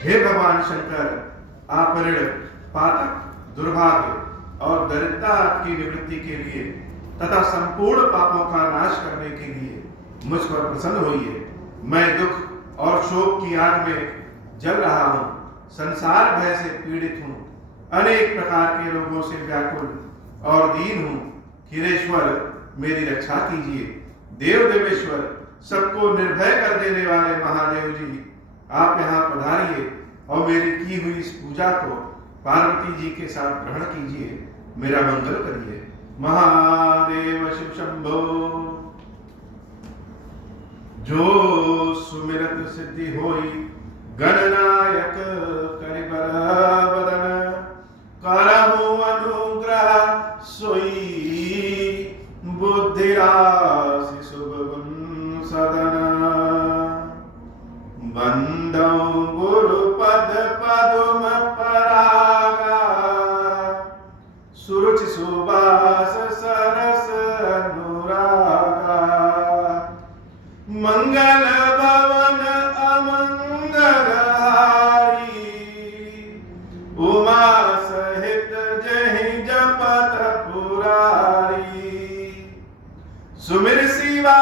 हे भगवान शंकर, आप ऋण, पातक, दुर्भाग्य और दरिद्रता की निवृत्ति के लिए तथा संपूर्ण पापों का नाश करने के लिए मुझ पर प्रसन्न होइए। मैं दुख और शोक की आग में जल रहा हूँ, संसार भय से पीड़ित हूँ, अनेक प्रकार के रोगों से व्याकुल और दीन हूँ। खीरेश्वर, मेरी रक्षा कीजिए। देव देवेश्वर, सबको निर्भय कर देने वाले महादेव जी, आप यहाँ पधारिए और मेरी की हुई इस पूजा को पार्वती जी के साथ ग्रहण कीजिए, मेरा मंगल करिए। महादेव शिव शंभो। जो सुमिरत सिद्धि होई, गणनायक करिबर बदन, करहु अनुग्रह सोई, बुद्धि राशि शुभ गुण सदन। बंदौ गुरु पद पदुम परागा, सुरुचि सुबास सरस अनुरागा। मंगल भवन अमंगल हारी, उमा सहित जहि जपत पुरारी। सुमिर शिवा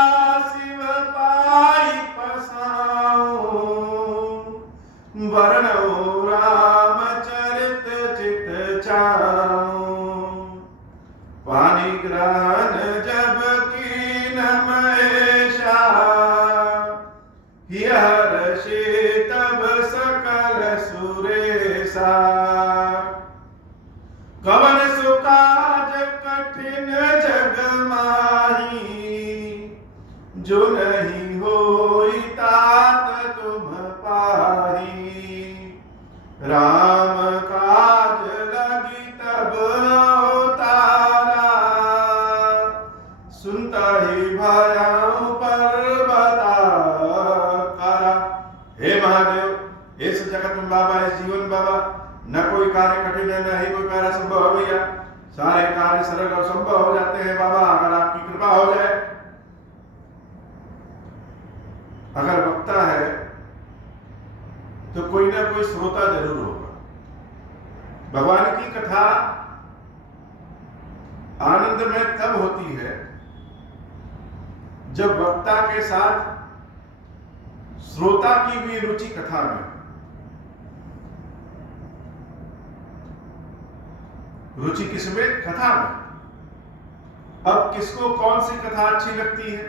शिव पाई पसाऊं, वरणो रामचरित चित चाऊं। पानी ग्रहण जब कीन महेशा, हर्षे तब सकल सुरेशा। कवन सुकाज कठिन जग माही, जो नहीं होई तात तुम पाही। राम काज लगी तब अवतारा, सुनता ही भयाऊं पर्वता कारा। हे महादेव, हे जगत में बाबा, हे जीवन बाबा, न कोई कार्य कठिन है, न ही कोई कार्य संभव है भैया। सारे कार्य सरल और संभव हो जाते हैं बाबा, अगर आपकी कृपा हो जाए। अगर वक्ता है तो कोई ना कोई श्रोता जरूर होगा। भगवान की कथा आनंद में तब होती है जब वक्ता के साथ श्रोता की भी रुचि कथा में। रुचि किसमें? कथा में। अब किसको कौन सी कथा अच्छी लगती है,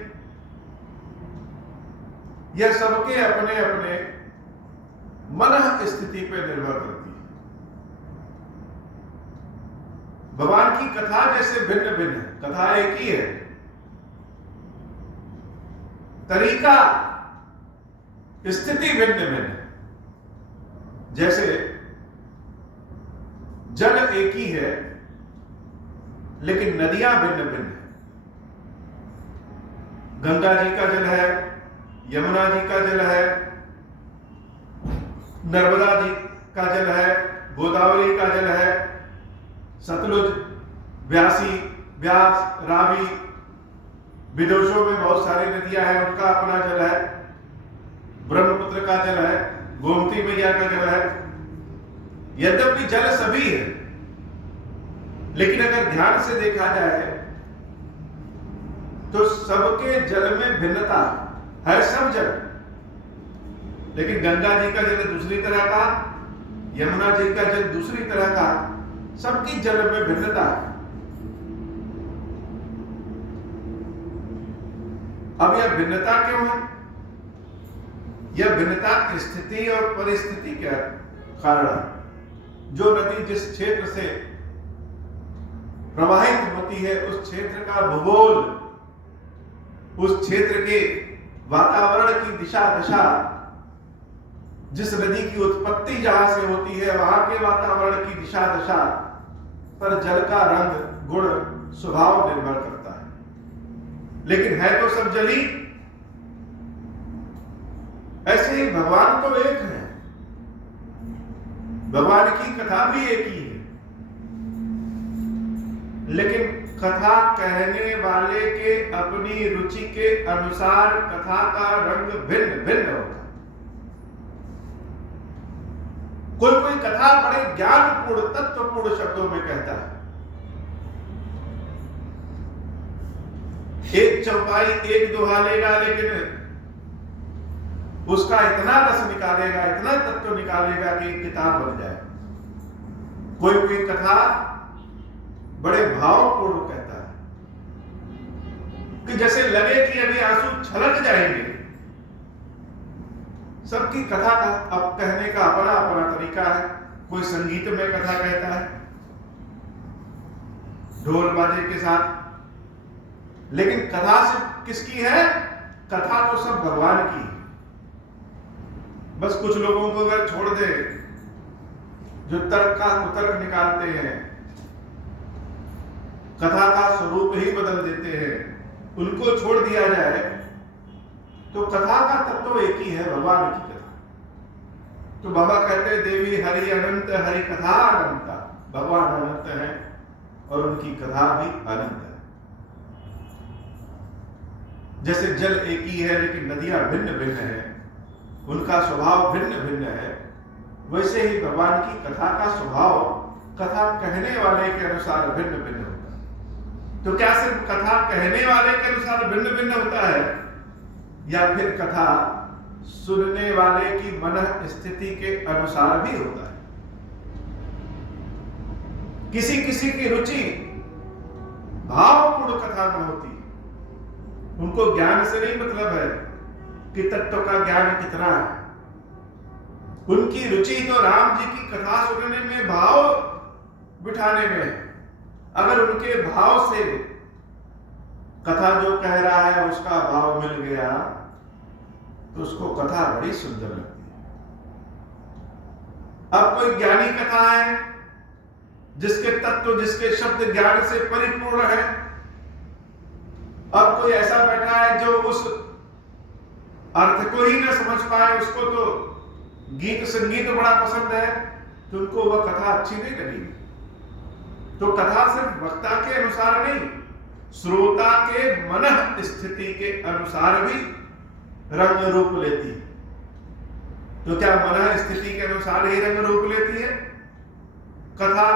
यह सबके अपने अपने मन स्थिति पर निर्भर करती है। भगवान की कथा जैसे भिन्न भिन्न है, कथा एक ही है, तरीका स्थिति भिन्न भिन्न है। जैसे जल एक ही है लेकिन नदियां भिन्न भिन्न है। गंगा जी का जल है, यमुना जी का जल है, नर्मदा जी का जल है, गोदावरी का जल है, सतलुज, व्यासी, व्यास, रावी, विदेशों में बहुत सारी नदियां हैं, उनका अपना जल है। ब्रह्मपुत्र का जल है, गोमती मैया का जल है। यद्यपि जल सभी है, लेकिन अगर ध्यान से देखा जाए तो सबके जल में भिन्नता है, सब जल। लेकिन गंगा जी का जल दूसरी तरह का, यमुना जी का जल दूसरी तरह का, सबकी जल में भिन्नता है। अब यह भिन्नता क्यों है? यह भिन्नता स्थिति और परिस्थिति के कारण है। जो नदी जिस क्षेत्र से प्रवाहित होती है, उस क्षेत्र का भूगोल, उस क्षेत्र के वातावरण की दिशा दशा, जिस नदी की उत्पत्ति जहां से होती है, वहां के वातावरण की दिशा दशा पर जल का रंग, गुण, स्वभाव निर्भर करता है। लेकिन है तो सब जली। ऐसे ही भगवान तो एक है, भगवान की कथा भी एक ही है, लेकिन कथा कहने वाले के अपनी रुचि के अनुसार कथा का रंग भिन्न भिन्न होता है। कोई कोई कथा बड़े ज्ञानपूर्ण तत्वपूर्ण शब्दों में कहता है। एक चौपाई एक दोहा लेगा, लेकिन उसका इतना रस निकालेगा, इतना तत्व निकालेगा कि एक किताब बन जाए। कोई कोई कथा बड़े भावपूर्ण कहता है कि जैसे लगे कि अभी आंसू छलक जाएंगे। सबकी कथा का अब कहने का अपना अपना तरीका है। कोई संगीत में कथा कहता है, ढोल बाजे के साथ, लेकिन कथा सिर्फ किसकी है? कथा तो सब भगवान की है। बस कुछ लोगों को अगर छोड़ दे जो तर्क का कुतर्क निकालते हैं, कथा का स्वरूप ही बदल देते हैं, उनको छोड़ दिया जाए तो कथा का तत्व एक ही है, भगवान की कथा। तो बाबा कहते हैं देवी हरि अनंत, हरि कथा अनंता। भगवान अनंत है और उनकी कथा भी अनंत है। जैसे जल एक ही है लेकिन नदियां भिन्न भिन्न है, उनका स्वभाव भिन्न भिन्न है, वैसे ही भगवान की कथा का स्वभाव कथा कहने वाले के अनुसार भिन्न भिन्न होता है। तो क्या सिर्फ कथा कहने वाले के अनुसार भिन्न भिन्न होता है, या फिर कथा सुनने वाले की मन स्थिति के अनुसार भी होता है? किसी किसी की रुचि भावपूर्ण कथा में होती है, उनको ज्ञान से नहीं मतलब है कि तत्व का ज्ञान कितना है। उनकी रुचि तो राम जी की कथा सुनने में, भाव बिठाने में। अगर उनके भाव से कथा जो कह रहा है उसका भाव मिल गया तो उसको कथा बड़ी सुंदर लगती है। अब कोई ज्ञानी कथा है जिसके तत्व, जिसके शब्द ज्ञान से परिपूर्ण है। अब कोई ऐसा बैठा है जो उस अर्थ को ही ना समझ पाए, उसको तो गीत संगीत बड़ा पसंद है, तो उनको वह कथा अच्छी नहीं लगेगी। तो कथा सिर्फ वक्ता के अनुसार नहीं, श्रोता के मन स्थिति के अनुसार भी रंग रूप लेती है। तो क्या मन स्थिति के अनुसार ही रंग रूप लेती है? कथा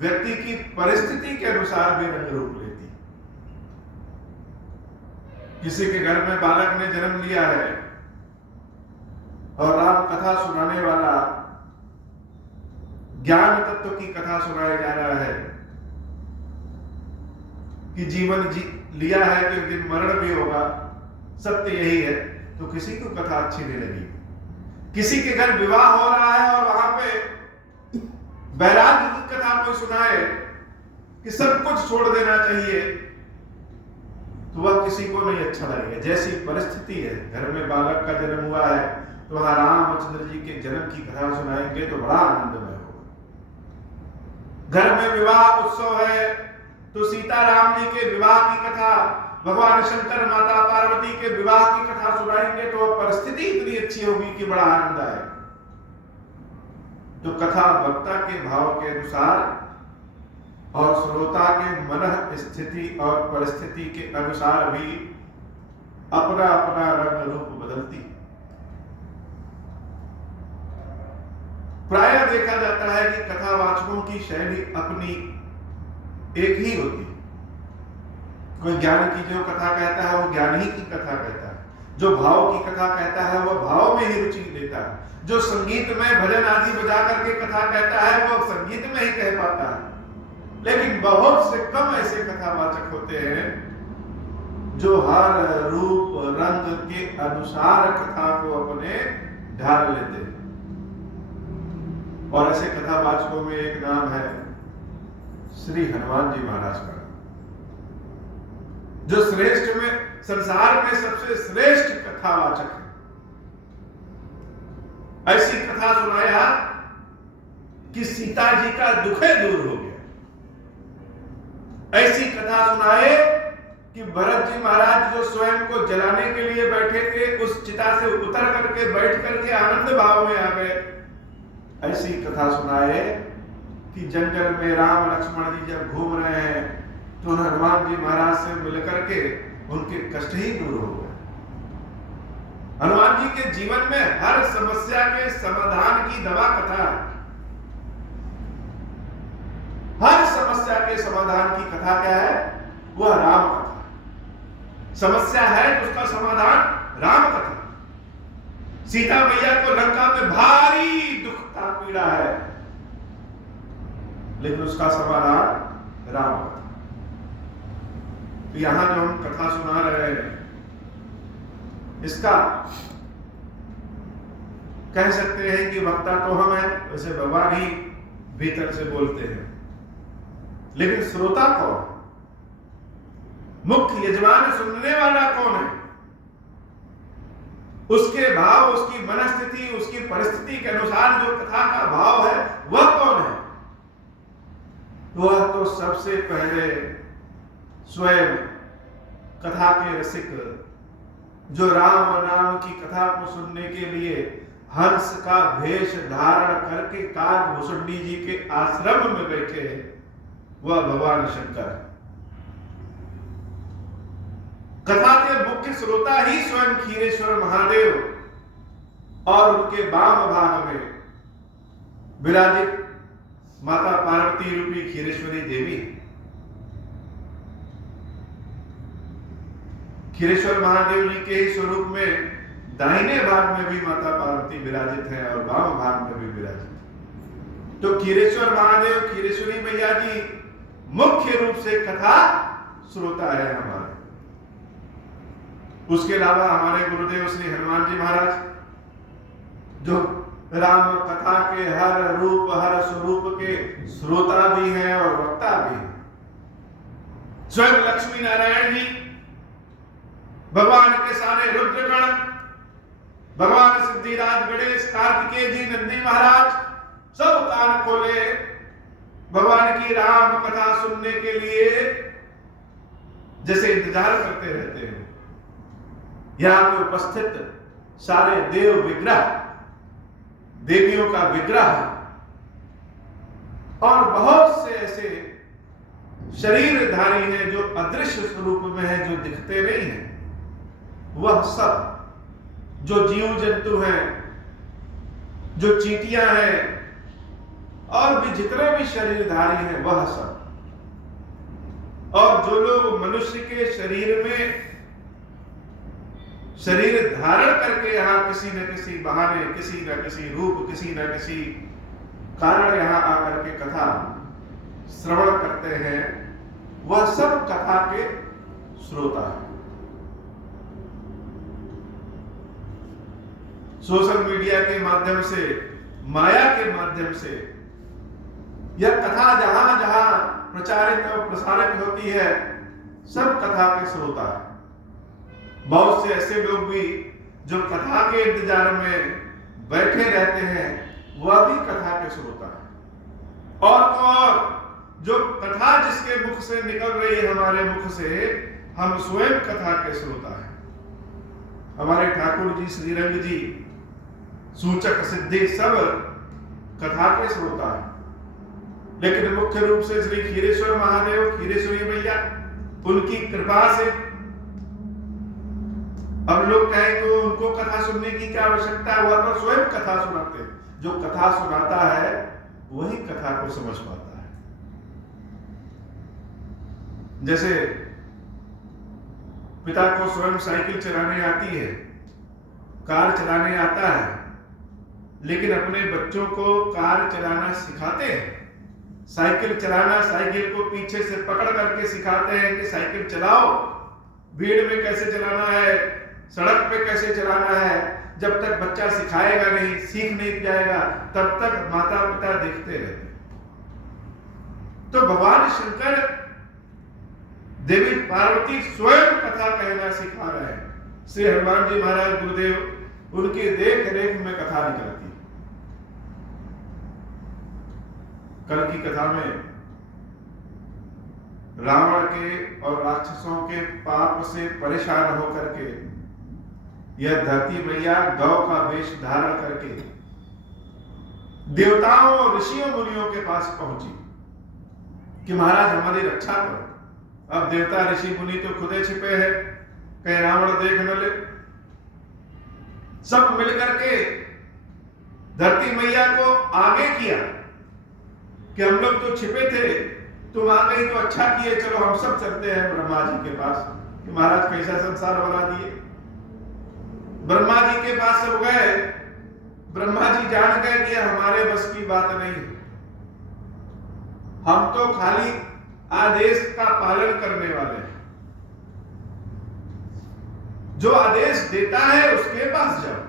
व्यक्ति की परिस्थिति के अनुसार भी रंग रूप लेती है। किसी के घर में बालक ने जन्म लिया है और राम कथा सुनाने वाला ज्ञान तत्व की कथा सुनाया जा रहा है कि जीवन लिया है कि एक दिन मरण भी होगा, सत्य यही है, तो किसी को कथा अच्छी नहीं लगी। किसी के घर विवाह हो रहा है और वहां पे वैराग्य की कथा कोई सुनाए कि सब कुछ छोड़ देना चाहिए, तो वह किसी को नहीं अच्छा लगेगा। जैसी परिस्थिति है, घर में बालक का जन्म हुआ है तो वहां रामचंद्र जी के जन्म की कथा सुनाएंगे तो बड़ा आनंदमय होगा। घर में विवाह उत्सव है तो सीता राम जी के विवाह की कथा, भगवान शंकर माता पार्वती के विवाह की कथा सुनाएंगे तो वह परिस्थिति इतनी अच्छी होगी कि बड़ा आनंद आए। तो कथा वक्ता के भाव के अनुसार और श्रोता के मन स्थिति और परिस्थिति के अनुसार भी अपना अपना रंग रूप बदलती है। प्रायः देखा जाता है कि कथावाचकों की शैली अपनी एक ही होती है। कोई ज्ञान की जो कथा कहता है वो ज्ञान ही की कथा कहता है, जो भाव की कथा कहता है वह भाव में ही रुचि लेता है, जो संगीत में भजन आदि बजा करके कथा कहता है वो संगीत में ही कह पाता है। लेकिन बहुत से कम ऐसे कथावाचक होते हैं जो हर रूप रंग के अनुसार कथा को अपने ढाल लेते हैं। और ऐसे कथावाचकों में एक नाम है श्री हनुमान जी महाराज का, जो श्रेष्ठ में, संसार में सबसे श्रेष्ठ कथावाचक है। ऐसी कथा सुनाया कि सीता जी का दुखे दूर हो गया। ऐसी कथा सुनाए कि भरत जी महाराज जो स्वयं को जलाने के लिए बैठे थे, उस चिता से उतर करके बैठ करके आनंद भाव में आ गए। ऐसी कथा सुनाए कि जंगल में राम लक्ष्मण जी जब घूम रहे हैं तो हनुमान जी महाराज से मिलकर के उनके कष्ट ही दूर हो गए। हनुमान जी के जीवन में हर समस्या के समाधान की दवा कथा है। हर समस्या के समाधान की कथा क्या है? वह राम कथा। समस्या है तो उसका समाधान राम कथा। सीता मैया को लंका में भारी दुख था, पीड़ा है, लेकिन उसका समाधान राम कथा। तो यहां जो हम कथा सुना रहे हैं, इसका कह सकते हैं कि वक्ता तो हम हैं, वैसे भगवान ही भीतर से बोलते हैं, लेकिन श्रोता कौन? मुख्य यजमान सुनने वाला कौन है? उसके भाव, उसकी मनस्थिति, उसकी परिस्थिति के अनुसार जो कथा का भाव है वह कौन है? वह तो सबसे पहले स्वयं कथा के रसिक, जो राम नाम की कथा को सुनने के लिए हंस का भेष धारण करके काकभूषुंडी जी के आश्रम में बैठे, वह भगवान शंकर है। कथा के मुख्य श्रोता ही स्वयं क्षीरेश्वर महादेव और उनके वाम भाग में विराजित माता पार्वती रूपी क्षीरेश्वरी देवी। क्षीरेश्वर महादेव जी के स्वरूप में दाहिने भाग में भी माता पार्वती विराजित है और वाम भाग में भी विराजित है। तो क्षीरेश्वर महादेव, क्षीरेश्वरी मैया जी मुख्य रूप से कथा श्रोता है हमारे। उसके अलावा हमारे गुरुदेव श्री हनुमान जी महाराज, जो राम कथा के हर रूप, हर स्वरूप के श्रोता भी हैं और वक्ता भी हैं। स्वयं लक्ष्मी नारायण जी, भगवान के सारे रुद्रगण, भगवान सिद्धिराज गणेश, कार्तिकेय जी, नंदी महाराज, सब कान खोले भगवान की राम कथा सुनने के लिए जैसे इंतजार करते रहते हैं। यहां पर उपस्थित सारे देव विग्रह, देवियों का विग्रह और बहुत से ऐसे शरीरधारी हैं जो अदृश्य स्वरूप में है, जो दिखते नहीं हैं, वह सब जो जीव जंतु हैं, जो चींटियां हैं और भी जितने भी शरीरधारी हैं, वह सब, और जो लोग मनुष्य के शरीर में शरीर धारण करके यहां किसी न किसी बहाने, किसी न किसी रूप, किसी न किसी कारण यहां आकर के कथा श्रवण करते हैं, वह सब कथा के श्रोता है। सोशल मीडिया के माध्यम से, माया के माध्यम से यह कथा जहां जहां प्रचारित और प्रसारित होती है, सब कथा के श्रोता है। बहुत से ऐसे लोग भी जो कथा के इंतजार में बैठे रहते हैं, वह भी कथा के श्रोता है। और तो और जो कथा जिसके मुख से निकल रही है, हमारे मुख से, हम स्वयं कथा के श्रोता है। हमारे ठाकुर जी, श्रीरंग जी, सूचक सिद्धि सब कथा के श्रोता है। लेकिन मुख्य रूप से श्री क्षीरेश्वर महादेव, क्षीरेश्वरी मैया, उनकी कृपा से अब लोग कहेंगे उनको कथा सुनने की क्या आवश्यकता है, वह तो स्वयं कथा सुनाते हैं। जो कथा सुनाता है वही कथा को समझ पाता है। जैसे पिता को स्वयं साइकिल चलाने आती है, कार चलाने आता है, लेकिन अपने बच्चों को कार चलाना सिखाते हैं। साइकिल चलाना, साइकिल को पीछे से पकड़ करके सिखाते हैं कि साइकिल चलाओ, भीड़ में कैसे चलाना है, सड़क पे कैसे चलाना है। जब तक बच्चा सिखाएगा नहीं, सीख नहीं जाएगा, तब तक माता पिता देखते रहते। तो भगवान शंकर, देवी पार्वती स्वयं कथा कहना सिखा रहे हैं। श्री हनुमान जी महाराज गुरुदेव, उनकी देख रेख में कथा निकलती। कल की कथा में रावण के और राक्षसों के पाप से परेशान होकर के यह धरती मैया गौ का वेश धारण करके देवताओं और ऋषियों मुनियों के पास पहुंची कि महाराज हमारी रक्षा करो। अब देवता ऋषि मुनि तो खुदे छिपे हैं, कहीं रावण देख न ले। सब मिलकर के धरती मैया को आगे किया कि हम लोग तो छिपे थे, तुम आ गई तो अच्छा किए, चलो हम सब चलते हैं ब्रह्मा जी के पास कि महाराज कैसा संसार बना दिए। ब्रह्मा जी के पास सब गए। ब्रह्मा जी जान गए कि हमारे बस की बात नहीं, हम तो खाली आदेश का पालन करने वाले हैं। जो आदेश देता है उसके पास जाओ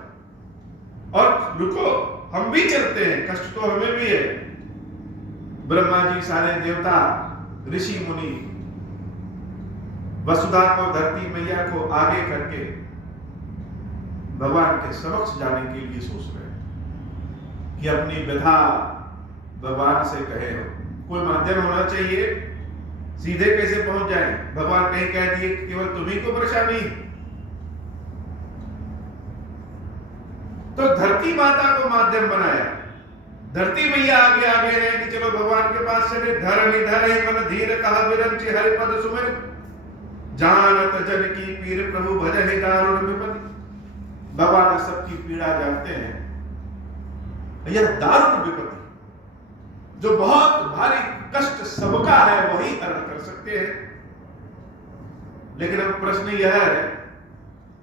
और रुको, हम भी चलते हैं, कष्ट तो हमें भी है। ब्रह्मा जी, सारे देवता, ऋषि मुनि वसुधा को, धरती मैया को आगे करके भगवान के समक्ष जाने के लिए सोच रहे हैं कि अपनी व्यथा भगवान से कहे। कोई माध्यम होना चाहिए, सीधे कैसे पहुंच जाए। भगवान कहीं कह दिए केवल तुम्ही को परेशानी, तो धरती माता को माध्यम बनाया। धरती मैया आगे आगे है कि चलो भगवान के पास चले। धरणी धरे मन धीर कहा विरंचि हरि पद सुमिर, जानत जन की पीर प्रभु भजहि दारुण विपति। भगवान सबकी पीड़ा जानते हैं। यह दारुण विपत्ति जो बहुत भारी कष्ट सबका है वही हरण कर सकते हैं। लेकिन अब प्रश्न यह है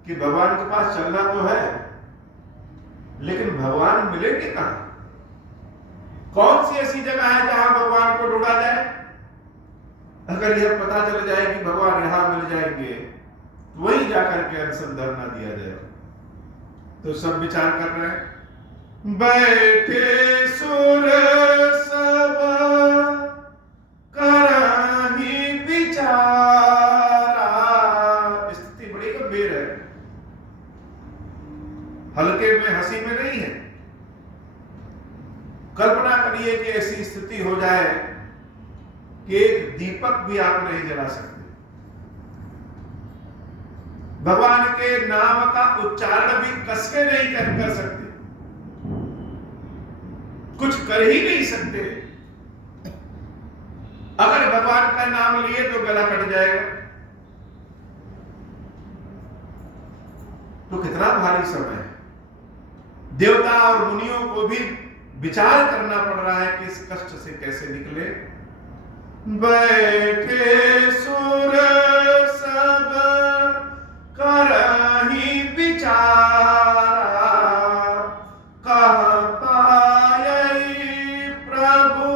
कि भगवान के पास चलना तो है, लेकिन भगवान मिलेंगे कहां? कौन सी ऐसी जगह है जहां भगवान को ढूंढा जाए? अगर यह पता चल जाए कि भगवान यहां मिल जाएंगे तो वही जाकर के अनशन धरना दिया जाए। तो सब विचार कर रहे हैं। बैठे सुर सब करहि विचारा। स्थिति बड़ी गंभीर है, हल्के में हंसी में नहीं है। कल्पना करिए कि ऐसी स्थिति हो जाए कि एक दीपक भी आप नहीं जला सकते, भगवान के नाम का उच्चारण भी कस के नहीं कर सकते, कुछ कर ही नहीं सकते। अगर भगवान का नाम लिए तो गला कट जाएगा। तो कितना भारी समय है। देवता और मुनियों को भी विचार करना पड़ रहा है कि इस कष्ट से कैसे निकले। बैठे सुर सब करहि विचारा, कह पायई प्रभु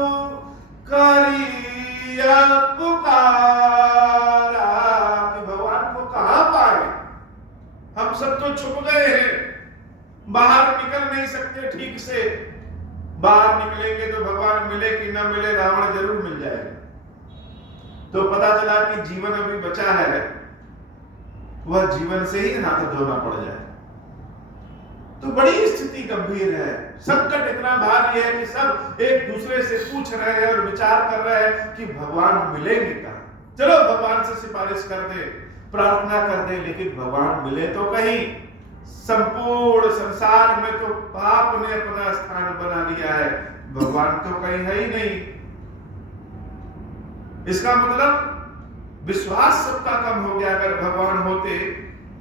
करिया पुकारा। कि भगवान को कहां पाए? हम सब तो छुप गए हैं, बाहर निकल नहीं सकते ठीक से। बाहर निकलेंगे तो भगवान मिले कि न मिले, रावण जरूर मिल जाएगा। तो पता चला कि जीवन अभी बचा है, वह जीवन से ही नाता धोना पड़ जाए। तो बड़ी स्थिति गंभीर है। संकट इतना भारी है कि सब एक दूसरे से पूछ रहे हैं और विचार कर रहे हैं कि भगवान मिलेंगे कहां। चलो भगवान से सिफारिश कर दे, प्रार्थना कर दे, लेकिन भगवान मिले तो कहीं। संपूर्ण संसार में तो पाप ने अपना स्थान बना लिया है, भगवान तो कहीं है ही नहीं। इसका मतलब विश्वास सबका कम हो गया। अगर भगवान होते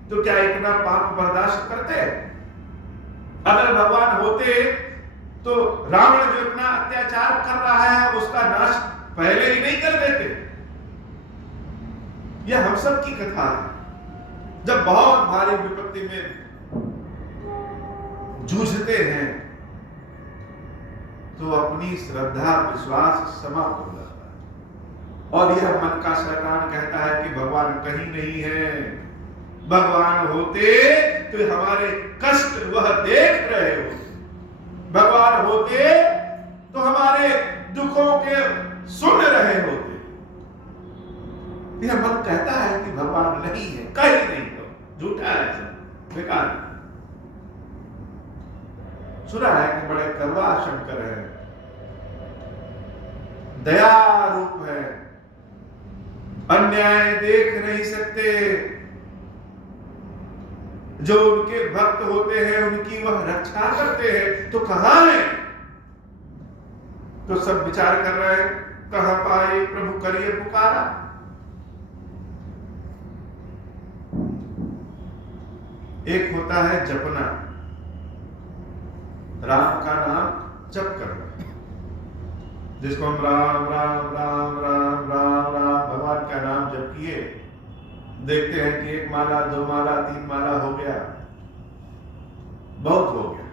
तो क्या इतना पाप बर्दाश्त करते? अगर भगवान होते तो रावण जो इतना अत्याचार कर रहा है उसका नाश पहले ही नहीं कर देते। यह हम सब की कथा है। जब बहुत भारी विपत्ति में जूझते हैं तो अपनी श्रद्धा विश्वास समाप्त हो जाता है और यह मन का शैतान कहता है कि भगवान कहीं नहीं है। भगवान होते तो हमारे कष्ट वह देख रहे हो, भगवान होते तो हमारे दुखों के सुन रहे होते। यह मन कहता है कि भगवान नहीं है, कहीं नहीं हो, झूठा है, सब बेकार है। सुना है कि बड़े करुणा शंकर है, दया रूप है, अन्याय देख नहीं सकते। जो उनके भक्त होते हैं उनकी वह रक्षा करते हैं, तो कहां है? तो सब विचार कर रहे हैं, कहां पाए प्रभु करिए पुकारा। एक होता है जपना, राम का नाम जप कर रहे हैं। जिसको हम राम राम राम राम राम राम भगवान का नाम जप किए, देखते हैं कि 1 माला 2 माला 3 माला हो गया, बहुत हो गया।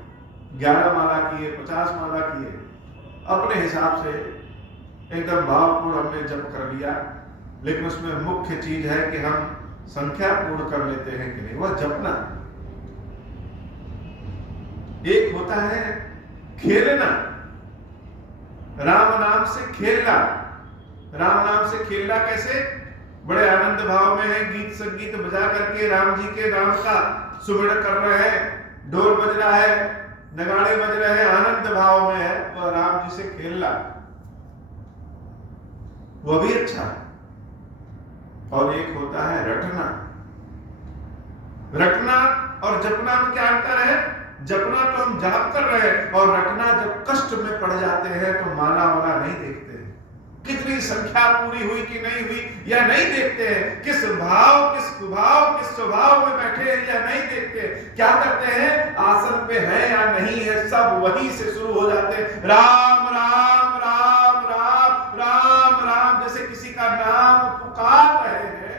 11 माला किए, 50 माला किए, अपने हिसाब से एकदम भावपूर्ण हमने जप कर लिया। लेकिन उसमें मुख्य चीज है कि हम संख्या पूर्ण कर लेते हैं कि नहीं, वह जपना। एक होता है खेलना, राम नाम से खेलना। राम नाम से खेलना कैसे? बड़े आनंद भाव में है, गीत संगीत बजा करके राम जी के नाम का सुमिरन कर रहे हैं, ढोल बज रहा है, नगाड़े बज रहे हैं, आनंद भाव में है, वह राम जी से खेलना, वह भी अच्छा है। और एक होता है रटना। रटना और जपना में क्या अंतर है? जपना तो हम जाप कर रहे हैं, और रटना जब कष्ट में पड़ जाते हैं तो माला वाला नहीं देखते हैं, कितनी संख्या पूरी हुई कि नहीं हुई या नहीं देखते हैं, किस भाव किस कुभाव किस स्वभाव में बैठे हैं या नहीं देखते। क्या करते हैं? आसन पे है या नहीं है, सब वहीं से शुरू हो जाते हैं। राम राम राम राम राम राम, जैसे किसी का नाम पुकार रहे हैं।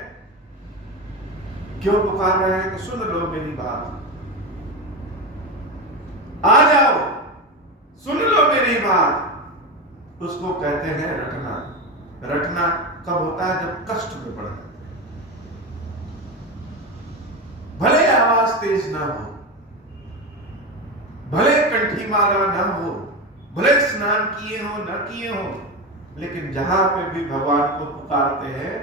क्यों पुकार रहे हैं? तो सुन लो मेरी बात, आ जाओ, सुन लो मेरी बात। उसको कहते हैं रटना। रटना कब होता है? जब कष्ट में पड़ जाते हैं। भले आवाज तेज ना हो, भले कंठी माला ना हो, भले स्नान किए हो ना किए हो, लेकिन जहां पे भी भगवान को पुकारते हैं,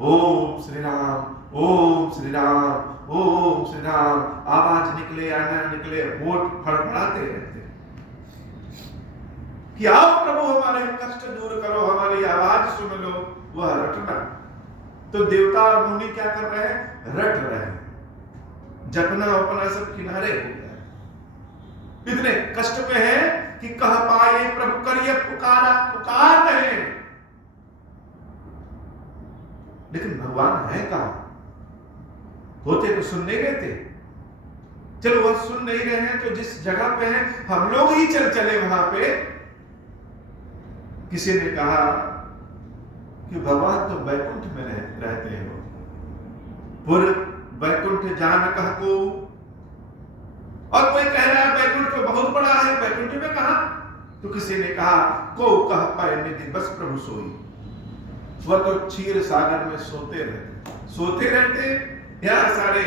ओम श्री राम ओम श्री राम ओम श्री राम, आवाज निकले या ना निकले, होठ फड़फड़ाते रहते हैं कि आओ प्रभु हमारे कष्ट दूर करो, हमारी आवाज सुन लो। वह रटना। तो देवता और मुनि क्या कर रहे हैं? रट रहे हैं। जपना अपना सब किनारे हो गया, इतने कष्ट में है कि कह पाए प्रभु करिए पुकारा, पुकार रहे हैं। लेकिन भगवान है कहां? होते तो सुनने गए थे। चलो वह सुन नहीं रहे हैं तो जिस जगह पे हैं हम लोग ही चल चले वहां पे। किसी ने कहा कि भगवान तो बैकुंठ में रहते हैं, पुर बैकुंठ जान कह को। और कोई कह रहा है बैकुंठ तो बहुत बड़ा है, बैकुंठ में कहा? तो किसी ने कहा को कह पाए निधि बस प्रभु सोई। वह तो क्षीर सागर में सोते रहते। यहाँ सारे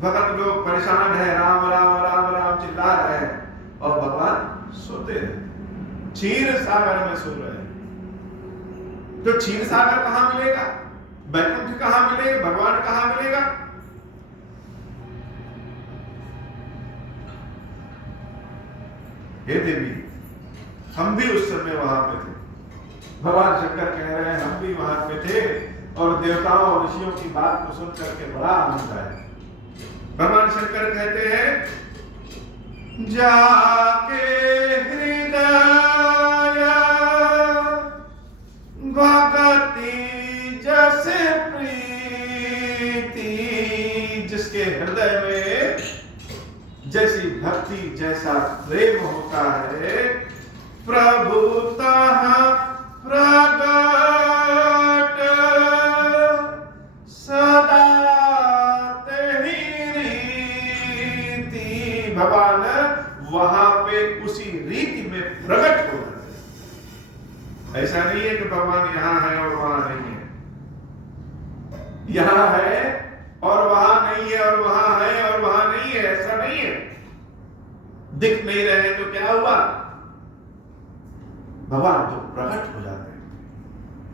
भगत लोग परेशान है, राम राम राम राम चिल्ला रहे हैं, और भगवान सोते रहते, क्षीर सागर में सो रहे हैं। तो क्षीर सागर कहां मिलेगा? बैकुंठ कहां मिलेगा? भगवान कहां मिलेगा? हे देवी, हम भी उस समय वहां पे थे। भगवान शंकर कह रहे हैं हम भी वहां पे थे, और देवताओं और ऋषियों की बात को सुन करके बड़ा आनंद आया। भगवान शंकर कहते हैं जाके हृदय भगति जैसे प्रीति, जिसके हृदय में जैसी भक्ति जैसा प्रेम होता है, प्रभुतः प्रगट सदा तेहि रीति। भगवान वहां पे उसी रीति में प्रकट हो जाते। ऐसा नहीं है कि भगवान यहां है और वहां नहीं है, यहां है और वहां नहीं है, और वहां है और वहां नहीं है, ऐसा नहीं है। दिख नहीं रहे तो क्या हुआ? भगवान तो प्रकट हो जाते हैं।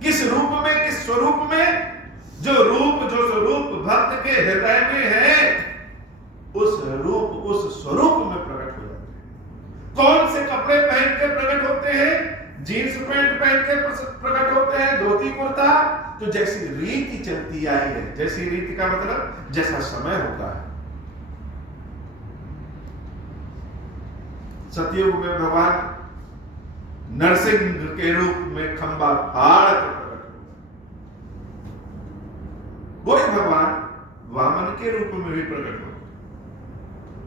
किस रूप में? किस स्वरूप में? जो स्वरूप भक्त के हृदय में है, उस स्वरूप में प्रकट हो जाते हैं। कौन से कपड़े पहन के प्रकट होते हैं? जीन्स पैंट पहन के प्रकट होते हैं, धोती कुर्ता। तो जैसी रीति चलती आई है, जैसी रीति का मतलब जैसा समय होता है। सतयुग में भगवान नरसिंह के रूप में खंबा फाड़ कर प्रकट हुआ। वही भगवान वामन के रूप में भी प्रकट हुआ।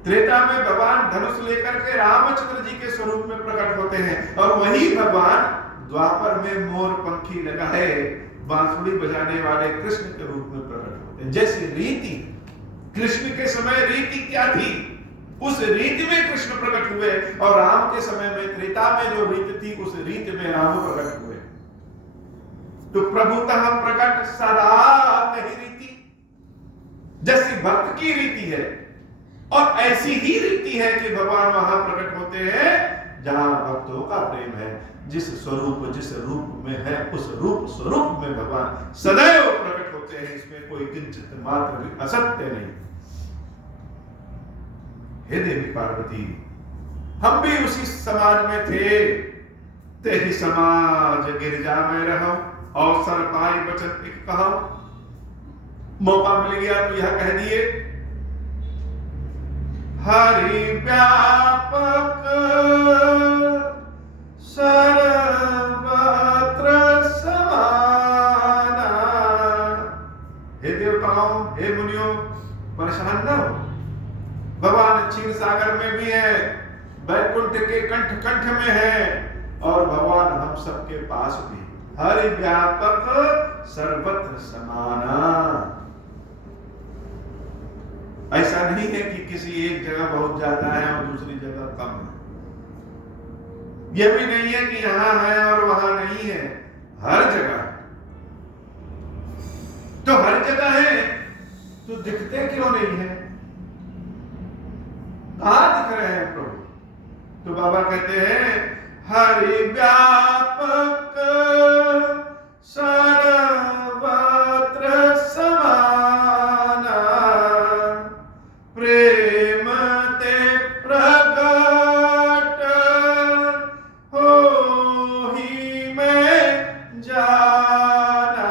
त्रेता में भगवान धनुष लेकर के रामचंद्र जी के स्वरूप में प्रकट होते हैं, और वही भगवान द्वापर में मोर पंखी लगाए बांसुरी बजाने वाले कृष्ण के रूप में प्रकट होते हैं। जैसे रीति, कृष्ण के समय रीति क्या थी, उस रीति में कृष्ण प्रकट हुए, और राम के समय में त्रेता में जो रीति थी उस रीति में राम प्रकट हुए। तो प्रभुतः प्रकट सदा कही रीति, जैसी भक्त की रीति है, और ऐसी ही रीति है कि भगवान वहां प्रकट होते हैं जहां भक्तों का प्रेम है। जिस स्वरूप जिस रूप में है उस रूप स्वरूप में भगवान सदैव प्रकट होते हैं, इसमें कोई किंचित मात्र भी असत्य नहीं। हे देवी पार्वती, हम भी उसी समाज में थे, तेहि समाज गिरजा में रहो, अवसर पाई वचन एक कहो। मौका मिल गया तो यह कह दिए, हरि व्यापक सर्वत्र समाना। हे देवताओं, हे मुनियों, परेशान न हो, भगवान क्षीर सागर में भी है, वैकुंठ के कंठ कंठ में है, और भगवान हम सबके पास भी। हरि व्यापक सर्वत्र समाना। ऐसा नहीं है कि किसी एक जगह बहुत ज्यादा है और दूसरी जगह कम है। यह भी नहीं है कि यहां है और वहां नहीं है, हर जगह। तो हर जगह है तो दिखते क्यों नहीं है? कहां दिख रहे हैं प्रभु? तो बाबा कहते हैं, हरि व्यापक सर्वत्र समाना, प्रेम ते प्रगट हो ही मैं जाना।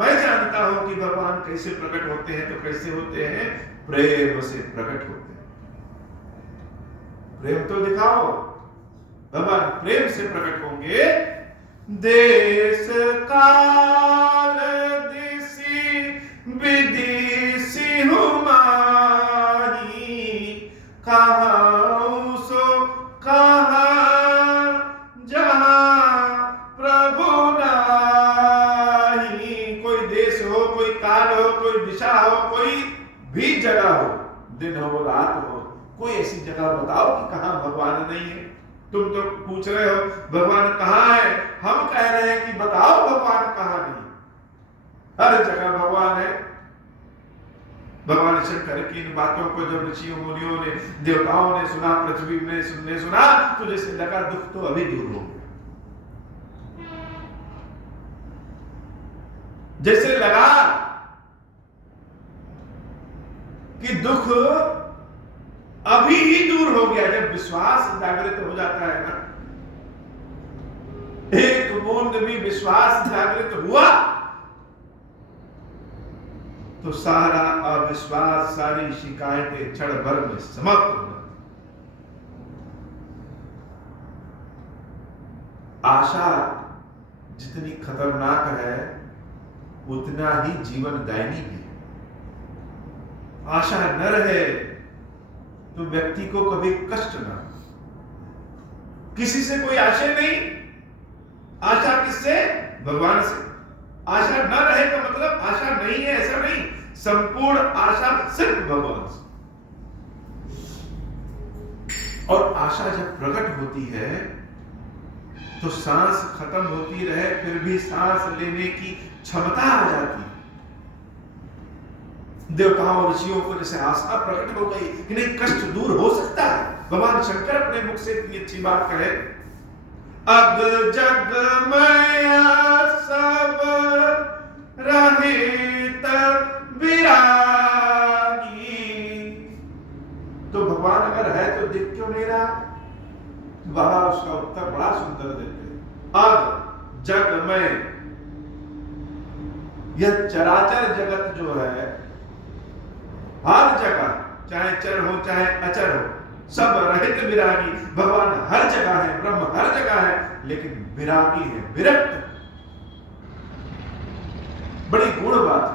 मैं जानता हूं कि भगवान कैसे प्रकट होते हैं। तो कैसे होते हैं? प्रेम से प्रकट होते हैं। प्रेम तो दिखाओ। भगवान प्रेम से प्रकट होंगे। देश काल दिशि विदिशि हुमाही, कहां सो कहां जहां प्रभु नाही। कोई देश हो, कोई काल हो, कोई दिशा हो, कोई भी जगह हो, दिन हो रात हो, कोई ऐसी जगह बताओ कि कहां भगवान नहीं है। तुम तो पूछ रहे हो भगवान कहां है, हम कह रहे हैं कि बताओ भगवान कहां नहीं। हर जगह भगवान है। भगवान शंकर की इन बातों को जब ऋषियों मुनियों ने, देवताओं ने सुना, पृथ्वी ने सुना, तो जैसे लगा दुख तो अभी दूर हो गया। जैसे लगा कि दुख अभी ही दूर हो गया। जब विश्वास जागृत हो जाता है ना, एक बूंद भी विश्वास जागृत हुआ तो सारा अविश्वास, सारी शिकायतें क्षण भर में समाप्त हो जाती। आशा जितनी खतरनाक है उतना ही जीवन दायनी भी है। आशा न रहे तो व्यक्ति को कभी कष्ट ना। किसी से कोई आशा नहीं। आशा किससे? भगवान से। आशा न रहे का मतलब आशा नहीं है ऐसा नहीं, संपूर्ण आशा सिर्फ भगवान से। और आशा जब प्रकट होती है तो सांस खत्म होती रहे फिर भी सांस लेने की क्षमता आ जाती है। देवताओं और ऋषियों को जैसे आशा प्रकट हो गई कि नहीं, कष्ट दूर हो सकता है। भगवान शंकर अपने मुख से इतनी अच्छी बात कहे, अग जग माया सब रहित विरागी। तो भगवान अगर है तो दिख क्यों नहीं रहा? बाबा उसका उत्तर बड़ा सुंदर देते हैं। अग जग में, यह चराचर जगत जो है, हर जगह, चाहे चर हो चाहे अचर हो, सब रहित विरागी। भगवान हर जगह है, ब्रह्म हर जगह है, लेकिन विरागी है, विरक्त। बड़ी गुण बात है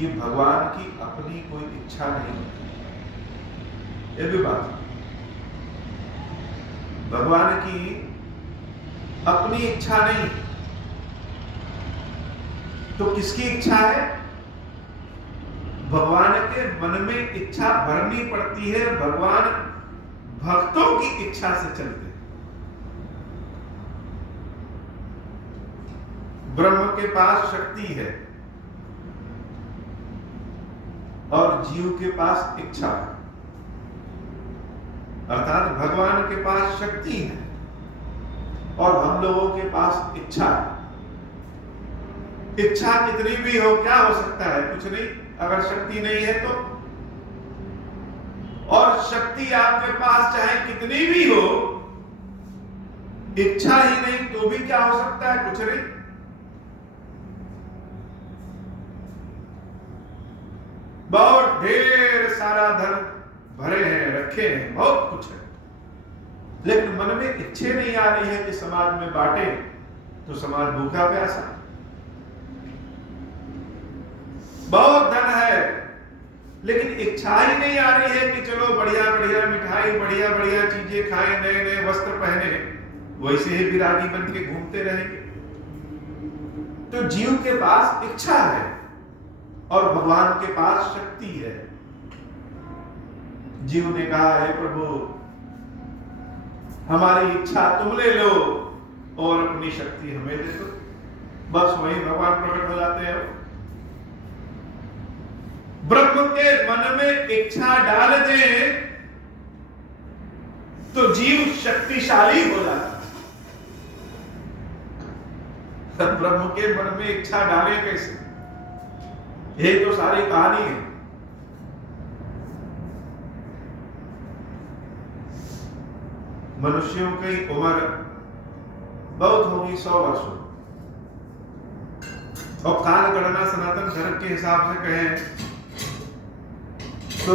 कि भगवान की अपनी कोई इच्छा नहीं होती। ये भी बात है। भगवान की अपनी इच्छा नहीं, तो किसकी इच्छा है? भगवान के मन में इच्छा भरनी पड़ती है। भगवान भक्तों की इच्छा से चलते हैं। ब्रह्म के पास शक्ति है और जीव के पास इच्छा है। अर्थात भगवान के पास शक्ति है और हम लोगों के पास इच्छा है। इच्छा कितनी भी हो, क्या हो सकता है? कुछ नहीं, अगर शक्ति नहीं है तो। और शक्ति आपके पास चाहे कितनी भी हो, इच्छा ही नहीं तो भी क्या हो सकता है? कुछ नहीं। बहुत ढेर सारा धन भरे हैं, रखे हैं, बहुत कुछ है, लेकिन मन में इच्छा नहीं आ रही है कि समाज में बांटे, तो समाज भूखा प्यासा। बहुत धन है लेकिन इच्छा ही नहीं आ रही है कि चलो बढ़िया बढ़िया मिठाई, बढ़िया बढ़िया चीजें खाएं, नए नए वस्त्र पहने, वैसे ही विरागी बन के घूमते रहेंगे। तो जीव के पास इच्छा है और भगवान के पास शक्ति है। जीव ने कहा, हे प्रभु, हमारी इच्छा तुम ले लो और अपनी शक्ति हमें दे दो। बस वही भगवान प्रकट हो जाते हैं। ब्रह्म के मन में इच्छा डाल दे तो जीव शक्तिशाली हो जाता है। ब्रह्म के मन में इच्छा डाले कैसे? ये तो सारी कहानी है। मनुष्यों की उम्र बहुत होगी 100 वर्षों, और काल गणना सनातन धर्म के हिसाब से कहें तो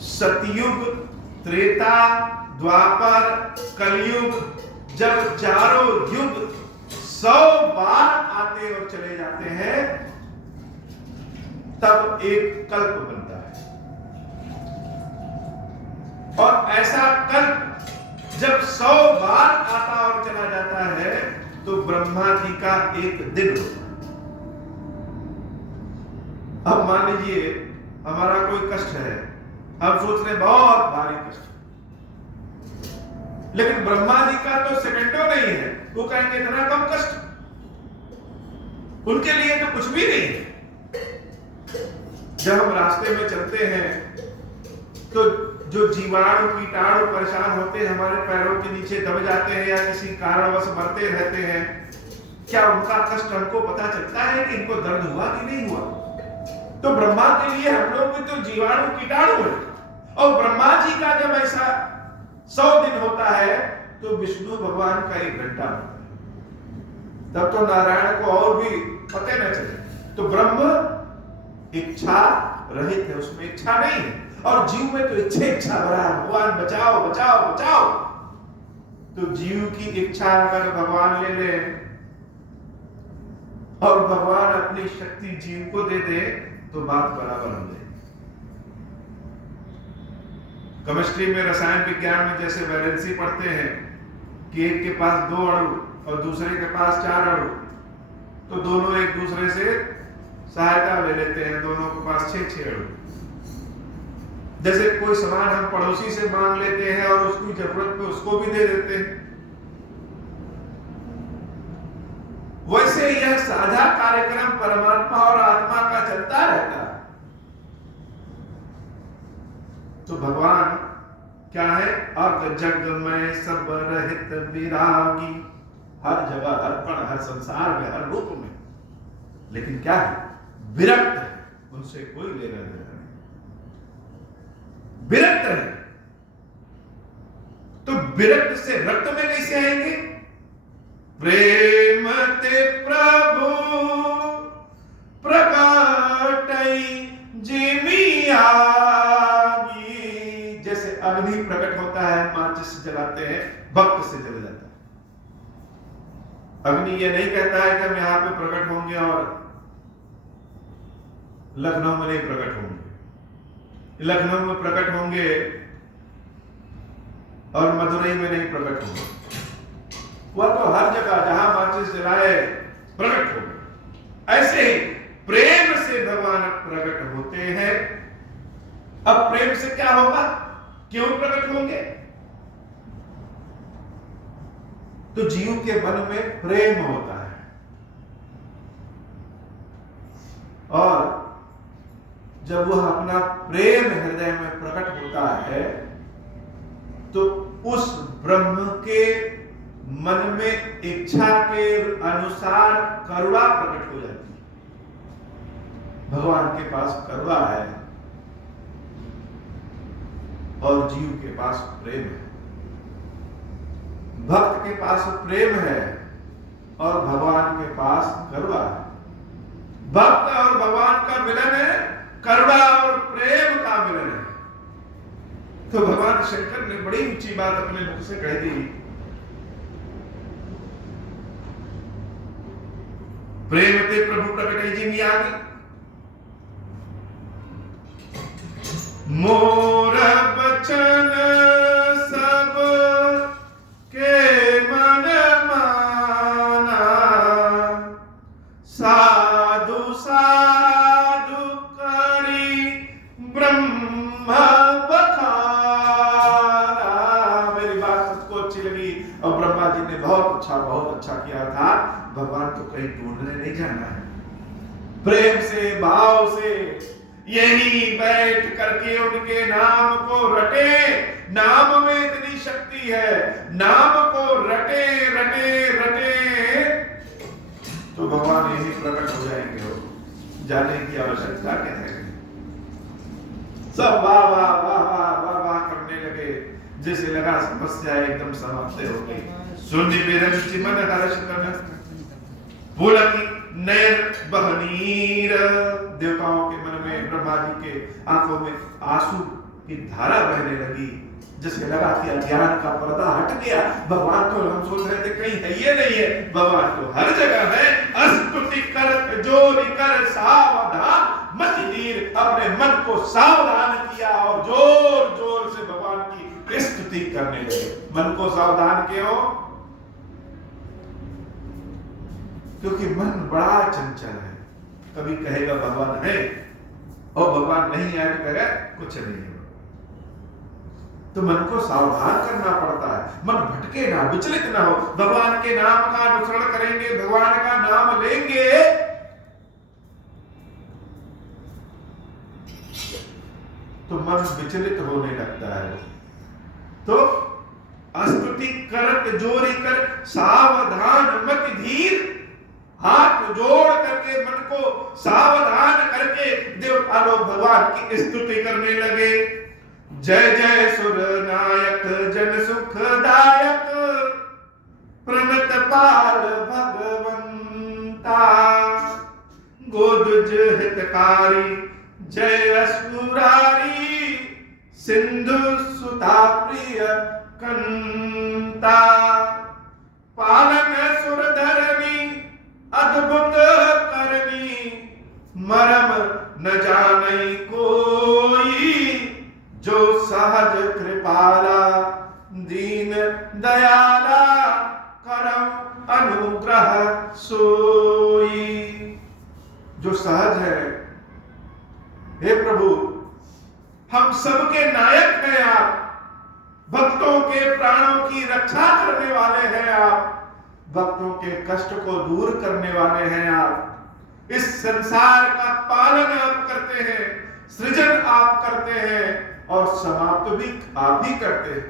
सतयुग, त्रेता, द्वापर, कलयुग, जब चारों युग 100 बार आते और चले जाते हैं, तब एक कल्प बनता है। और ऐसा कल्प जब 100 बार आता और चला जाता है तो ब्रह्मा जी का एक दिन होता है। अब मान लीजिए हमारा कोई कष्ट है, हम सोच रहे बहुत भारी कष्ट, लेकिन ब्रह्मा जी का तो सेकंडों नहीं है। वो कहेंगे इतना कम कष्ट, उनके लिए तो कुछ भी नहीं है। जब हम रास्ते में चलते हैं तो जो जीवाणु कीटाणु परेशान होते हैं, हमारे पैरों के नीचे दब जाते हैं या किसी कारणवश मरते रहते हैं, क्या उनका कष्ट हमको पता चलता है कि इनको दर्द हुआ कि नहीं हुआ? तो ब्रह्मा के लिए हम लोग भी तो जीवाणु कीटाणु है। और ब्रह्मा जी का जब ऐसा 100 दिन होता है तो विष्णु भगवान का 1 घंटा होता है। तब तो नारायण को और भी पता न चले। तो ब्रह्म इच्छा रहित है, उसमें इच्छा नहीं है। और जीव में तो इच्छा भरा है, भगवान बचाओ बचाओ बचाओ। तो जीव की इच्छा अगर भगवान ले ले और भगवान अपनी शक्ति जीव को दे दे तो बात बराबर हो जाए। केमिस्ट्री में, रसायन विज्ञान में जैसे वैलेंसी पढ़ते हैं कि एक के पास 2 अणु और दूसरे के पास 4 अणु, तो दोनों एक दूसरे से सहायता ले लेते हैं, दोनों के पास 6 अणु। जैसे कोई सामान हम पड़ोसी से मांग लेते हैं और उसकी जरूरत पे उसको भी दे देते हैं, वैसे यह साझा कार्यक्रम परमात्मा और आत्मा का चलता रहता है। तो भगवान क्या है? अब जग में सब रहित विरागी, हर जगह, हर पल, हर संसार में, हर रूप में, लेकिन क्या है? विरक्त है, उनसे कोई लेना देना नहीं, विरक्त है। तो विरक्त से रक्त में कैसे आएंगे? प्रेम ते प्रभु प्रकटई जिमी आगी। जैसे अग्नि प्रकट होता है, माचिस से जलाते हैं, भक्त से जल जाता है। अग्नि ये नहीं कहता है कि हम यहां पे प्रकट होंगे और लखनऊ में नहीं प्रकट होंगे, लखनऊ में प्रकट होंगे और मदुरई में नहीं प्रकट होंगे। वह तो हर जगह जहां माचिस जलाए प्रकट होंगे। ऐसे ही प्रेम से भगवान प्रकट होते हैं। अब प्रेम से क्या होगा, क्यों प्रकट होंगे? तो जीव के मन में प्रेम होता है, और जब वह अपना प्रेम हृदय में प्रकट होता है तो उस ब्रह्म के मन में इच्छा के अनुसार करुणा प्रकट हो जाती है। भगवान के पास करुणा है और जीव के पास प्रेम है। भक्त के पास प्रेम है और भगवान के पास करुणा है। भक्त और भगवान का मिलन है, करुणा और प्रेम का मिलन है। तो भगवान शंकर ने बड़ी ऊंची बात अपने मुख से कह दी। प्रेम ते प्रभु प्रकट जी में आगे, मोर बचन सब के मन माना, साधु साधु करी ब्रह्म बखाना। मेरी बात सबको अच्छी लगी और ब्रह्मा जी ने बहुत अच्छा किया था। भगवान तो कहीं ढूंढने नहीं जाना है, प्रेम से भाव से यही बैठ करके उनके नाम को रटे। नाम में इतनी शक्ति है, नाम को रटे रटे रटे तो भगवान यही प्रकट हो जाएंगे। हो जाने की आवश्यकता क्या है? सब वाह वाह वाह वाह वाह वाह करने लगे, जैसे लगा समस्या एकदम समाप्त हो गई। सुनि बिरन चिमन हर्ष तन पुलकी नयन बहनीर। देवताओं के मन में, ब्रह्मा जी के आंखों में आंसू की धारा बहने लगी, जिससे लगा कि अज्ञान का पर्दा हट गया। भगवान तो हम सोच रहे थे कहीं है ये नहीं है, भगवान तो हर जगह है। स्तुति कर जोर कर सावधान मत धीर। अपने मन को सावधान किया और जोर जोर से भगवान की स्तुति करने लगे। मन को सावधान क्यों? क्योंकि मन बड़ा चंचल है। कभी कहेगा भगवान है और भगवान नहीं है तो कहेगा कुछ नहीं है। तो मन को सावधान करना पड़ता है, मन भटके ना, विचलित ना हो। भगवान के नाम का अनुसरण करेंगे, भगवान का नाम लेंगे तो मन विचलित होने लगता है। तो स्तुति करत जोरी कर सावधान मत धीर। हाथ जोड़ करके मन को सावधान करके देवता लोग भगवान की स्तुति करने लगे। जय जय सुर नायक जन सुखदायक प्रणत पाल भगवंता। गोदुज हितकारी जय असुरारी सिंधु सुता प्रिय कंता। पालन सुर धरनी अद्भुत करनी मरम न जानई कोई। जो सहज कृपाला दीन दयाला करम अनुग्रह सोई। जो सहज है, हे प्रभु हम सबके नायक हैं आप, भक्तों के प्राणों की रक्षा करने वाले हैं आप, भक्तों के कष्ट को दूर करने वाले हैं आप। इस संसार का पालन आप करते हैं, सृजन आप करते हैं और समाप्त भी आप ही करते हैं,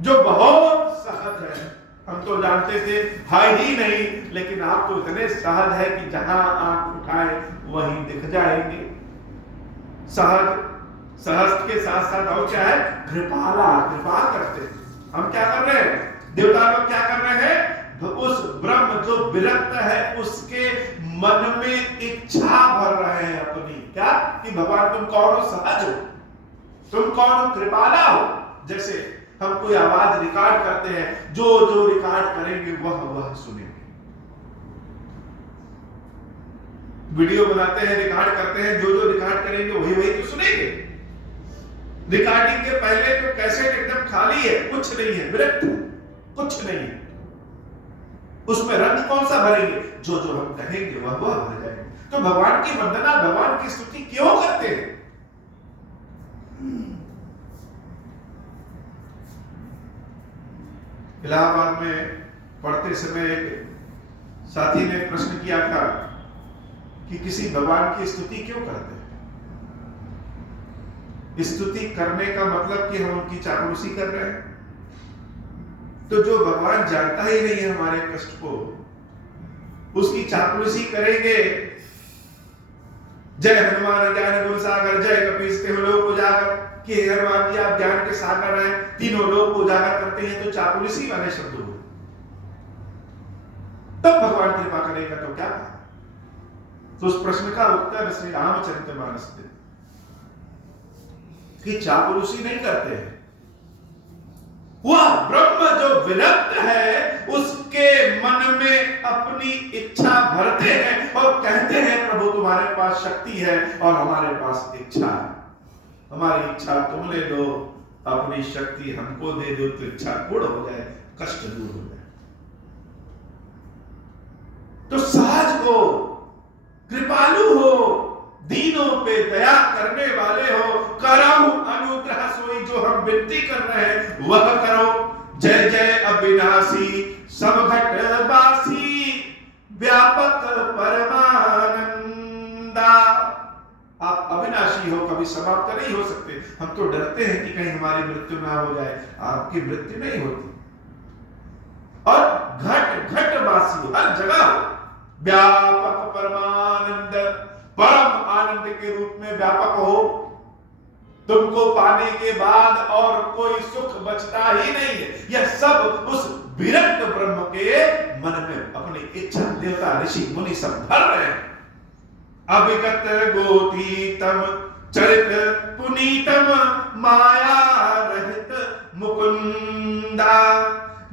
जो बहुत सहज है। हम तो जानते थे है ही नहीं, लेकिन आप तो इतने सहज है कि जहां आंख उठाए वहीं दिख जाएंगे। सहज, सहज के साथ साथ और क्या है? कृपाला, कृपा करते हैं। हम क्या कर रहे हैं? देवता लोग क्या कर रहे हैं? उस ब्रह्म जो विरक्त है उसके मन में इच्छा भर रहे हैं अपनी। क्या? कि भगवान तुम कौन हो? सहज हो, तुम कौन हो? कृपाला हो। जैसे हम कोई आवाज रिकॉर्ड करते हैं, जो जो रिकॉर्ड करेंगे वह सुनेंगे। वीडियो बनाते हैं, रिकॉर्ड करते हैं, जो जो रिकॉर्ड करेंगे वही वही तो सुनेंगे। रिकॉर्डिंग के पहले तो कैसेट एकदम खाली है, कुछ नहीं है, विरक्त है, कुछ नहीं है। उसमें रंग कौन सा भरेंगे? जो जो हम कहेंगे वह भर जाएंगे। तो भगवान की वंदना, भगवान की स्तुति क्यों करते हैं? इलाहाबाद में पढ़ते समय एक साथी ने प्रश्न किया था कि किसी भगवान की स्तुति क्यों करते हैं? स्तुति करने का मतलब कि हम उनकी चापलूसी कर रहे हैं। तो जो भगवान जानता ही नहीं है हमारे कष्ट को, उसकी चापलूसी करेंगे। जय हनुमान ज्ञान गुण सागर, जय कपीस तिहुँ लोक उजागर, कि हनुमान जी आप ज्ञान के सागर हैं, तीनों लोक को उजागर करते हैं, तो चापलूसी वाले शब्द हुए। तब भगवान कृपा करेगा तो क्या? तो उस प्रश्न का उत्तर श्री रामचरितमानस में कि चापलूसी नहीं करते हैं। वह ब्रह्म जो विरक्त है उसके मन में अपनी इच्छा भरते हैं और कहते हैं प्रभु तुम्हारे पास शक्ति है और हमारे पास इच्छा है, हमारी इच्छा तुम ले लो, अपनी शक्ति हमको दे दो तो इच्छा पूर्ण हो जाए, कष्ट दूर हो जाए। तो सहज हो, कृपालु हो, दीनों पे दया करने वाले हो, करो अनुग्रह सोई, जो हम विनती कर रहे हैं वह करो। जय जय अविनाशी समघट वासी, व्यापक परमानंदा। आप अविनाशी हो, कभी समाप्त नहीं हो सकते। हम तो डरते हैं कि कहीं हमारी मृत्यु ना हो जाए, आपकी मृत्यु नहीं होती। और घट घट वासी, हर जगह हो, व्यापक परमानंद, परम आनंद के रूप में व्यापक हो। तुमको पाने के बाद और कोई सुख बचता ही नहीं है। यह सब उस विरक्त ब्रह्म के मन में अपनी इच्छा, देवता ऋषि मुनि सब भर रहे हैं। अविगत गोतीतम चरित पुनीतम, माया रहित मुकुंदा,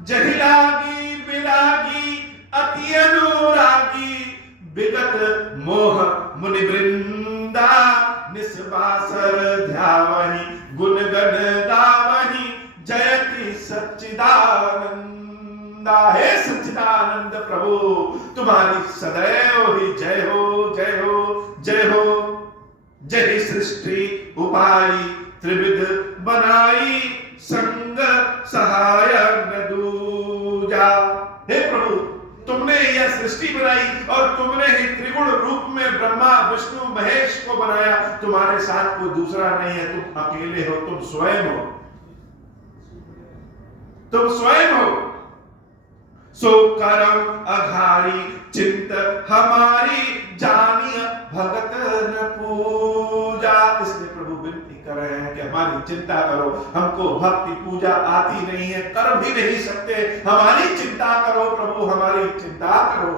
जहिलागी बिलागी अति अनुरागी, विगत मोह मुनि वृंदा, निस्वासर ध्यावहि गुण गण गावहि, जयति सच्चिदानंदा। हे सच्चिदानंद प्रभु, तुम्हारी सदैव ही जय हो, जय हो, जय हो। जय सृष्टि उपाई त्रिविध बनाई, संग सहाय न दूजा। हे प्रभु, तुमने यह सृष्टि बनाई और तुमने ही त्रिगुण रूप में ब्रह्मा विष्णु महेश को बनाया। तुम्हारे साथ कोई दूसरा नहीं है, तुम अकेले हो, तुम स्वयं हो, तुम स्वयं हो। सो करम अघारी चिंत हमारी, जानिय भगत न पूजा। इसलिए प्रभु विनती कर रहे हैं कि हमारी चिंता करो, हमको भक्ति पूजा आती नहीं है, कर भी नहीं सकते, हमारी चिंता करो प्रभु, हमारी चिंता करो।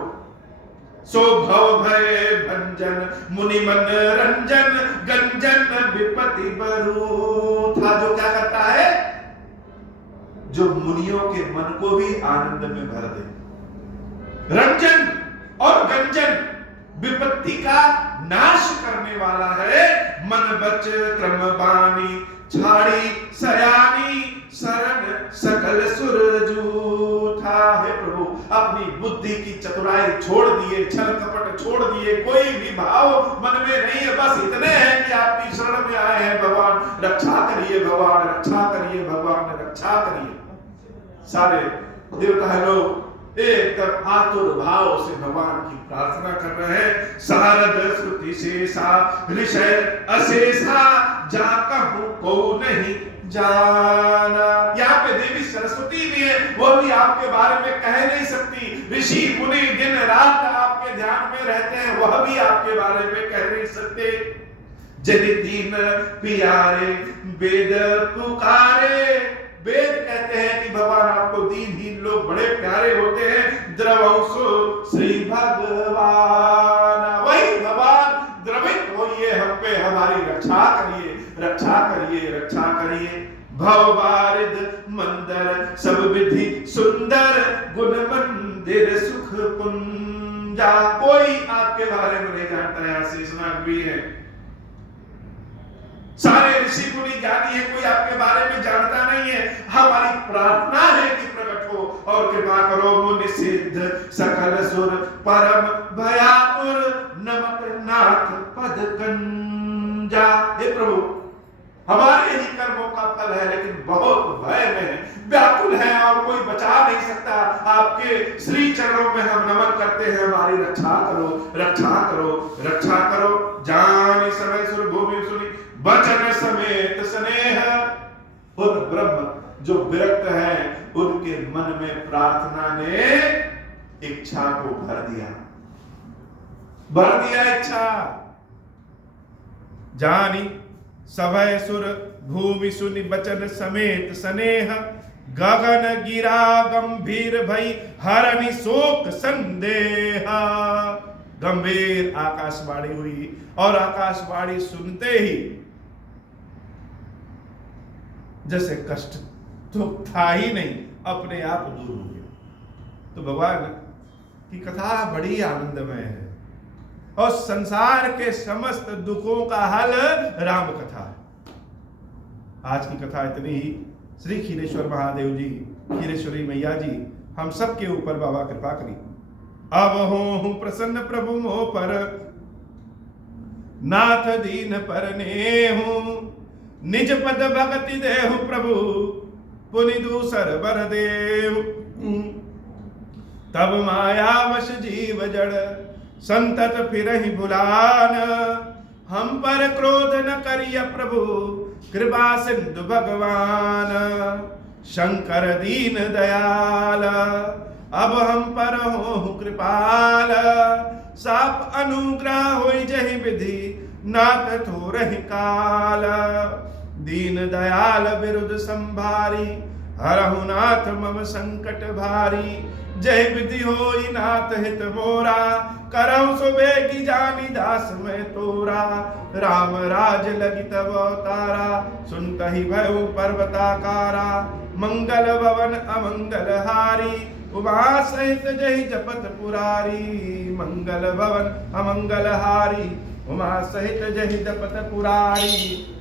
सो भव भय भंजन मुनि मन रंजन, गंजन विपति बरू था। जो क्या करता है? जो मुनियों के मन को भी आनंद में भर दे। रंजन और गंजन, विपत्ति का नाश करने वाला है। मन बच क्रम बानी, छाड़ी सयानी, शरण सकल सुर जूठा। है प्रभु, अपनी बुद्धि की चतुराई छोड़ दिए, छल कपट छोड़ दिए, कोई भी भाव मन में नहीं है, बस इतने हैं कि आपकी शरण में आए हैं। भगवान रक्षा करिए, भगवान रक्षा करिए, भगवान रक्षा करिए। सारे देवता लोग एकदम आतुर भाव से भगवान की प्रार्थना कर रहे हैं। सारद श्रुति शेषा ऋषय अशेषा, जाकहु को नहीं जाना। यहाँ पे देवी सरस्वती भी है, वो भी आपके बारे में कह नहीं सकती। ऋषि मुनि दिन रात आपके ध्यान में रहते हैं, वह भी आपके बारे में कह नहीं सकते। जदि दीन पियारे वेद पुकारे, वेद कहते हैं कि भगवान आपको दीनहीन लोग बड़े प्यारे होते हैं। द्रवंसो श्री भगवान, वही भगवान द्रवित होइए हम पे, हमारी रक्षा करिए, रक्षा करिए, रक्षा करिए। भव बारिद मंदर सब विधि सुंदर, गुण मंदिर सुख पुंज जा, कोई आपके बारे में नहीं जानता है। शेषनाग भी है, सारे ऋषि मुनि ज्ञानी है, कोई आपके बारे में जानता नहीं है। हमारी प्रार्थना है कि प्रकट हो और कृपा करो। मुनि सिद्ध सकल सुर परम भयातुर नमक नाथ पद कंजा। हे प्रभु, हमारे ही कर्मों का फल है, लेकिन बहुत भय में है, व्याकुल है और कोई बचा नहीं सकता। आपके श्री चरणों में हम नमन करते हैं, हमारी रक्षा करो, रक्षा करो, रक्षा करो। जानी समय सुर भूमि सुनी वचन समेत स्नेह। उन ब्रह्म जो विरक्त हैं, उनके मन में प्रार्थना ने इच्छा को भर दिया, भर दिया इच्छा। जानी सभय सुर भूमि सुनि वचन समेत स्नेह, गगन गिरा गंभीर भई हरनि शोक संदेहा। गंभीर आकाशवाणी हुई और आकाशवाणी सुनते ही जैसे कष्ट तो था ही नहीं, अपने आप दूर हो गया। तो भगवान की कथा बड़ी आनंदमय है और संसार के समस्त दुखों का हल राम कथा है। आज की कथा इतनी ही। श्री क्षीरेश्वर महादेव जी, क्षीरेश्वरी मैया जी हम सब के ऊपर बाबा कृपा करी। अब हो प्रसन्न प्रभु मोह पर, नाथ दीन पर नेहु, निज पद भगति देहु प्रभु, पुनि दूसर बर देहु। तब माया वश जीव जड़, संतत फिरहि भुलान, हम पर क्रोध न करिय प्रभु, कृपा सिंधु भगवान। शंकर दीन दयाल, अब हम पर हो कृपाल, साप अनुग्रह होई जहि विधि, नाथ थोरहि काल। दीन दयाल विरुद्ध संभारी, हरहु नाथ मम संकट भारी। जय विधि होई नाथ हित मोरा, करहु सुबेगी जानी दास में तोरा। राम राज लगी तब अवतारा, सुनतहि भयउ पर्वताकारा। मंगल भवन अमंगल हारी, उमा सहित जहि जपत पुरारी। मंगल भवन अमंगल हारी, उमा सहित जहि जपत पुरारी।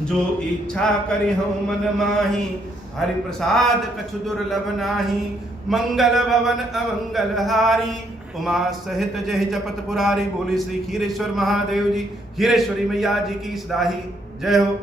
जो इच्छा करि हूँ मन माही, हरि प्रसाद कछु दुर्लभ नाही। मंगल भवन अमंगल हारी, उमा सहित जहि जपत पुरारी। बोली श्री क्षीरेश्वर महादेव जी, क्षीरेश्वरी मैया जी की सदाही जय हो।